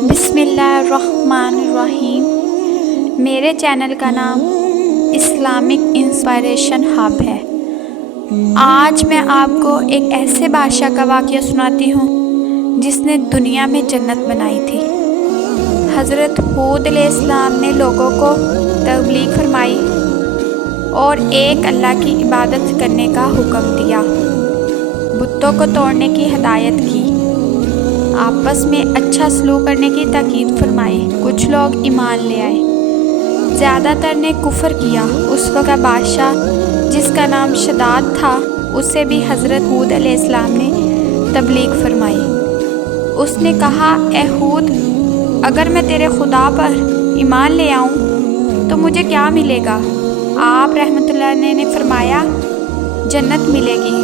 بسم اللہ الرحمن الرحیم۔ میرے چینل کا نام اسلامک انسپائریشن ہب ہے۔ آج میں آپ کو ایک ایسے بادشاہ کا واقعہ سناتی ہوں جس نے دنیا میں جنت بنائی تھی۔ حضرت ہود علیہ السلام نے لوگوں کو تبلیغ فرمائی اور ایک اللہ کی عبادت کرنے کا حکم دیا، بتوں کو توڑنے کی ہدایت کی، آپس میں اچھا سلوک کرنے کی تاکید فرمائی۔ کچھ لوگ ایمان لے آئے، زیادہ تر نے کفر کیا۔ اس وقت بادشاہ جس کا نام شداد تھا، اسے بھی حضرت ہود علیہ السلام نے تبلیغ فرمائی۔ اس نے کہا، اے ہود، اگر میں تیرے خدا پر ایمان لے آؤں تو مجھے کیا ملے گا؟ آپ رحمۃ اللہ علیہ نے فرمایا، جنت ملے گی۔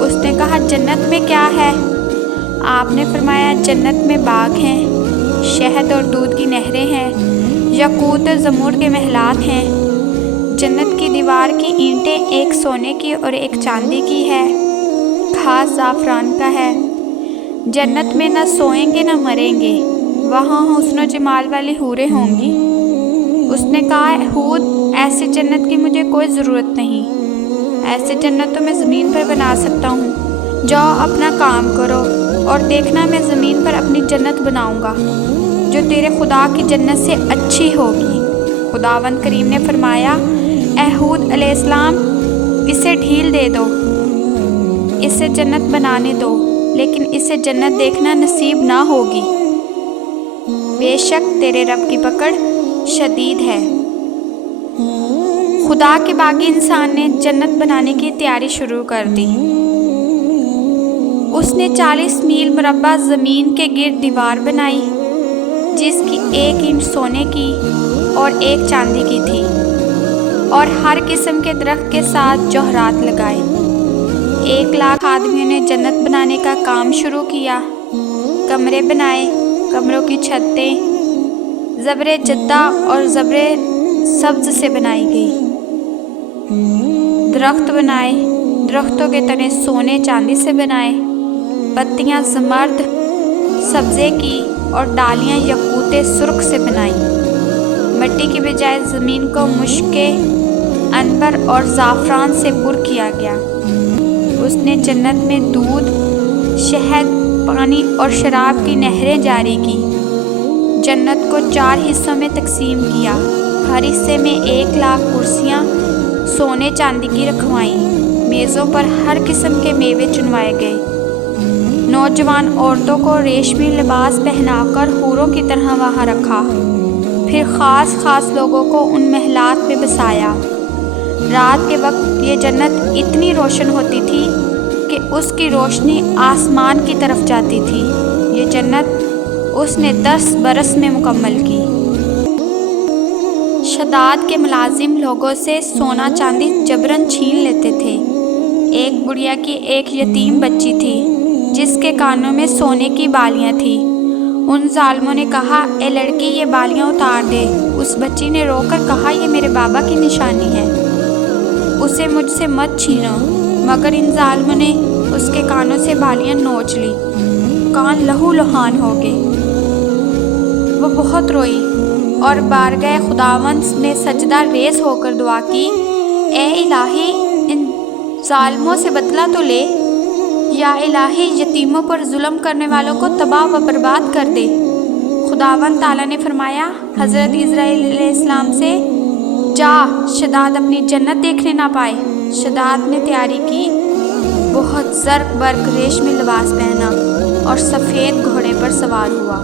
اس نے کہا، جنت میں کیا ہے؟ آپ نے فرمایا، جنت میں باغ ہیں، شہد اور دودھ کی نہریں ہیں، یاقوت اور زمرد کے محلات ہیں۔ جنت کی دیوار کی اینٹیں ایک سونے کی اور ایک چاندی کی ہے، گھاس زعفران کا ہے۔ جنت میں نہ سوئیں گے نہ مریں گے، وہاں حسن و جمال والی حوریں ہوں گی۔ اس نے کہا، ہود، ایسی جنت کی مجھے کوئی ضرورت نہیں، ایسی جنت تو میں زمین پر بنا سکتا ہوں۔ جاؤ اپنا کام کرو اور دیکھنا میں زمین پر اپنی جنت بناؤں گا جو تیرے خدا کی جنت سے اچھی ہوگی۔ خداوند کریم نے فرمایا، اے ہود علیہ السلام، اسے ڈھیل دے دو، اسے جنت بنانے دو، لیکن اسے جنت دیکھنا نصیب نہ ہوگی، بے شک تیرے رب کی پکڑ شدید ہے۔ خدا کے باغی انسان نے جنت بنانے کی تیاری شروع کر دی۔ اس نے 40 میل مربع زمین کے گرد دیوار بنائی، جس کی 1 اینٹ سونے کی اور 1 چاندی کی تھی، اور ہر قسم کے درخت کے ساتھ جوہرات لگائے۔ 1,00,000 آدمیوں نے جنت بنانے کا کام شروع کیا۔ کمرے بنائے، کمروں کی چھتیں زبر جدہ اور زبر سبز سے بنائی گئی۔ درخت بنائے، درختوں کے تنے سونے چاندی سے بنائے، پتیاں زمرد سبزے کی اور ڈالیاں یاقوت سرخ سے بنائیں۔ مٹی کی بجائے زمین کو مشک عنبر اور زعفران سے پر کیا گیا۔ اس نے جنت میں دودھ، شہد، پانی اور شراب کی نہریں جاری کی۔ جنت کو 4 حصوں میں تقسیم کیا، ہر حصے میں 1,00,000 کرسیاں سونے چاندی کی رکھوائیں۔ میزوں پر ہر قسم کے میوے چنوائے گئے۔ نوجوان عورتوں کو ریشمی لباس پہنا کر حوروں کی طرح وہاں رکھا، پھر خاص خاص لوگوں کو ان محلات میں بسایا۔ رات کے وقت یہ جنت اتنی روشن ہوتی تھی کہ اس کی روشنی آسمان کی طرف جاتی تھی۔ یہ جنت اس نے 10 برس میں مکمل کی۔ شداد کے ملازم لوگوں سے سونا چاندی جبراً چھین لیتے تھے۔ ایک بڑھیا کی ایک یتیم بچی تھی جس کے کانوں میں سونے کی بالیاں تھیں۔ ان ظالموں نے کہا، اے لڑکی، یہ بالیاں اتار دے۔ اس بچی نے رو کر کہا، یہ میرے بابا کی نشانی ہے، اسے مجھ سے مت چھینو۔ مگر ان ظالموں نے اس کے کانوں سے بالیاں نوچ لی، کان لہو لہان ہو گئے۔ وہ بہت روئی اور بارگاہ خداوند نے سجدہ ریز ہو کر دعا کی، اے الہی، ان ظالموں سے بدلہ تو لے، یا الہی، یتیموں پر ظلم کرنے والوں کو تباہ و برباد کر دے۔ خداوند تعالیٰ نے فرمایا حضرت اسرائیل علیہ السلام سے، جا، شداد اپنی جنت دیکھنے نہ پائے۔ شداد نے تیاری کی، بہت زرق برق ریشمی لباس پہنا اور سفید گھوڑے پر سوار ہوا،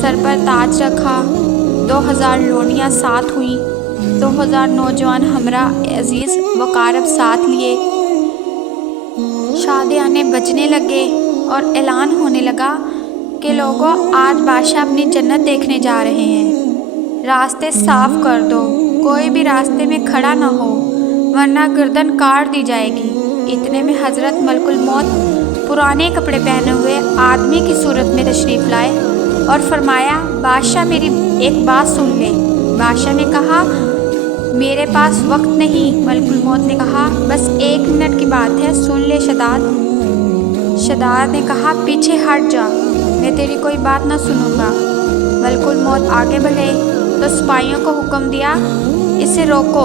سر پر تاج رکھا۔ 2000 لونڈیاں ساتھ ہوئیں، 2000 نوجوان ہمراہ عزیز وقارب ساتھ لیے۔ شادیانے بجنے لگے اور اعلان ہونے لگا کہ لوگوں، آج بادشاہ اپنی جنت دیکھنے جا رہے ہیں، راستے صاف کر دو، کوئی بھی راستے میں کھڑا نہ ہو ورنہ گردن کاٹ دی جائے گی۔ اتنے میں حضرت ملک الموت پرانے کپڑے پہنے ہوئے آدمی کی صورت میں تشریف لائے اور فرمایا، بادشاہ میری ایک بات سن لے۔ بادشاہ نے کہا، میرے پاس وقت نہیں۔ ملک الموت نے کہا، بس 1 منٹ کی بات ہے، سن لے شداد۔ شداد نے کہا، پیچھے ہٹ جا، میں تیری کوئی بات نہ سنوں گا۔ ملک الموت آگے بڑھے تو سپاہیوں کو حکم دیا، اسے روکو۔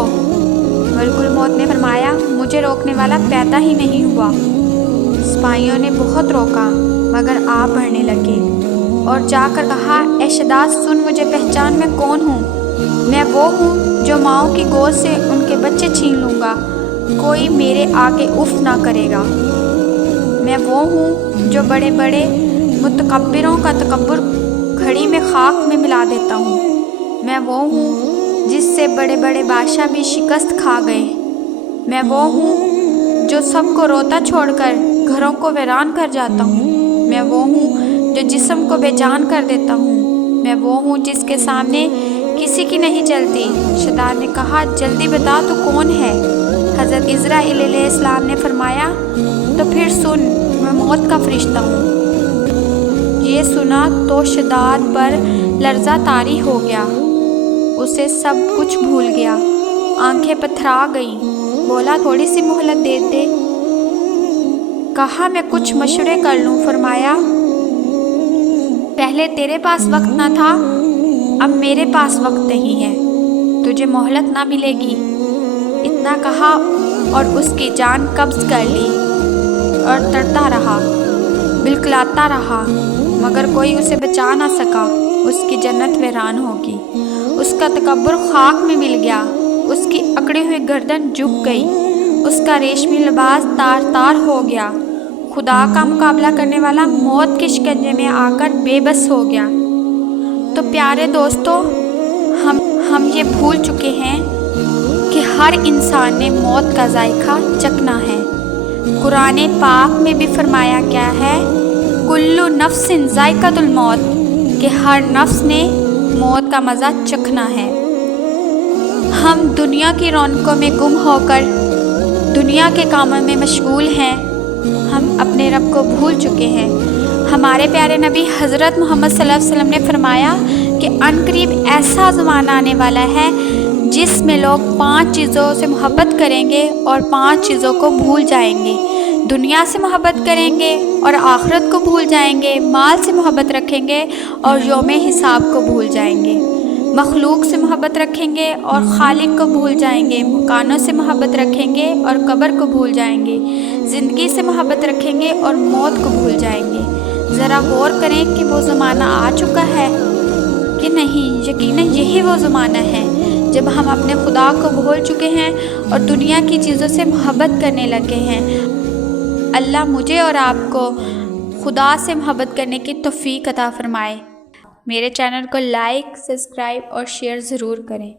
ملک الموت نے فرمایا، مجھے روکنے والا پیدا ہی نہیں ہوا۔ سپاہیوں نے بہت روکا مگر آپ بڑھنے لگے اور جا کر کہا، اے شداد سن، مجھے پہچان میں کون ہوں؟ میں وہ ہوں جو ماؤں کی گود سے ان کے بچے چھین لوں گا، کوئی میرے آگے اف نہ کرے گا۔ میں وہ ہوں جو بڑے بڑے متکبروں کا تکبر گھڑی میں خاک میں ملا دیتا ہوں۔ میں وہ ہوں جس سے بڑے بڑے بادشاہ بھی شکست کھا گئے۔ میں وہ ہوں جو سب کو روتا چھوڑ کر گھروں کو ویران کر جاتا ہوں۔ میں وہ ہوں جو جسم کو بے جان کر دیتا ہوں۔ میں وہ ہوں جس کے سامنے کسی کی نہیں چلتی۔ شداد نے کہا، جلدی بتا تو کون ہے؟ حضرت عزرائیل علیہ السلام نے فرمایا، تو پھر سن، میں موت کا فرشتہ ہوں۔ یہ سنا تو شداد پر لرزہ طاری ہو گیا، اسے سب کچھ بھول گیا، آنکھیں پتھرا گئیں۔ بولا، تھوڑی سی مہلت دے دے۔ کہا، میں کچھ مشورے کر لوں۔ فرمایا، پہلے تیرے پاس وقت نہ تھا، اب میرے پاس وقت نہیں ہے، تجھے مہلت نہ ملے گی۔ اتنا کہا اور اس کی جان قبض کر لی اور تڑتا رہا، بلکلاتا رہا، مگر کوئی اسے بچا نہ سکا۔ اس کی جنت ویران ہوگی، اس کا تکبر خاک میں مل گیا، اس کی اکڑی ہوئی گردن جھک گئی، اس کا ریشمی لباس تار تار ہو گیا۔ خدا کا مقابلہ کرنے والا موت کے شکنجے میں آ کر بے بس ہو گیا۔ تو پیارے دوستو، ہم یہ بھول چکے ہیں کہ ہر انسان نے موت کا ذائقہ چکھنا ہے۔ قرآن پاک میں بھی فرمایا گیا ہے، کلُّ نفس ذائقۃ الموت، کہ ہر نفس نے موت کا مزہ چکھنا ہے۔ ہم دنیا کی رونقوں میں گم ہو کر دنیا کے کاموں میں مشغول ہیں، ہم اپنے رب کو بھول چکے ہیں۔ ہمارے پیارے نبی حضرت محمد صلی اللہ علیہ وسلم نے فرمایا کہ عنقریب ایسا زمانہ آنے والا ہے جس میں لوگ 5 چیزوں سے محبت کریں گے اور 5 چیزوں کو بھول جائیں گے۔ دنیا سے محبت کریں گے اور آخرت کو بھول جائیں گے، مال سے محبت رکھیں گے اور یوم حساب کو بھول جائیں گے، مخلوق سے محبت رکھیں گے اور خالق کو بھول جائیں گے، مکانوں سے محبت رکھیں گے اور قبر کو بھول جائیں گے، زندگی سے محبت رکھیں گے اور موت کو بھول جائیں گے۔ ذرا غور کریں کہ وہ زمانہ آ چکا ہے کہ نہیں؟ یقیناً یہی وہ زمانہ ہے جب ہم اپنے خدا کو بھول چکے ہیں اور دنیا کی چیزوں سے محبت کرنے لگے ہیں۔ اللہ مجھے اور آپ کو خدا سے محبت کرنے کی توفیق عطا فرمائے۔ میرے چینل کو لائک، سبسکرائب اور شیئر ضرور کریں۔